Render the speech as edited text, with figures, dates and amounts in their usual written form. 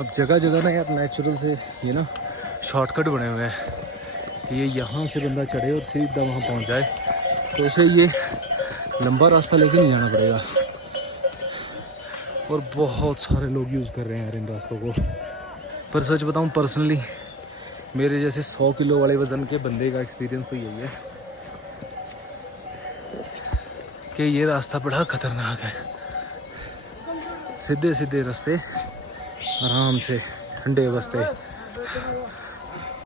अब जगह जगह ना यार नेचुरल से ये ना शॉर्टकट बने हुए हैं कि ये यहाँ से बंदा चढ़े और सीधा वहाँ पहुँच जाए, तो उसे ये लंबा रास्ता लेके नहीं जाना पड़ेगा। और बहुत सारे लोग यूज़ कर रहे हैं यार इन रास्तों को। पर सच बताऊँ पर्सनली मेरे जैसे 100 किलो वाले वज़न के बंदे का एक्सपीरियंस तो यही है कि ये रास्ता बड़ा ख़तरनाक है। सीधे सीधे रास्ते आराम से ठंडे बस्ते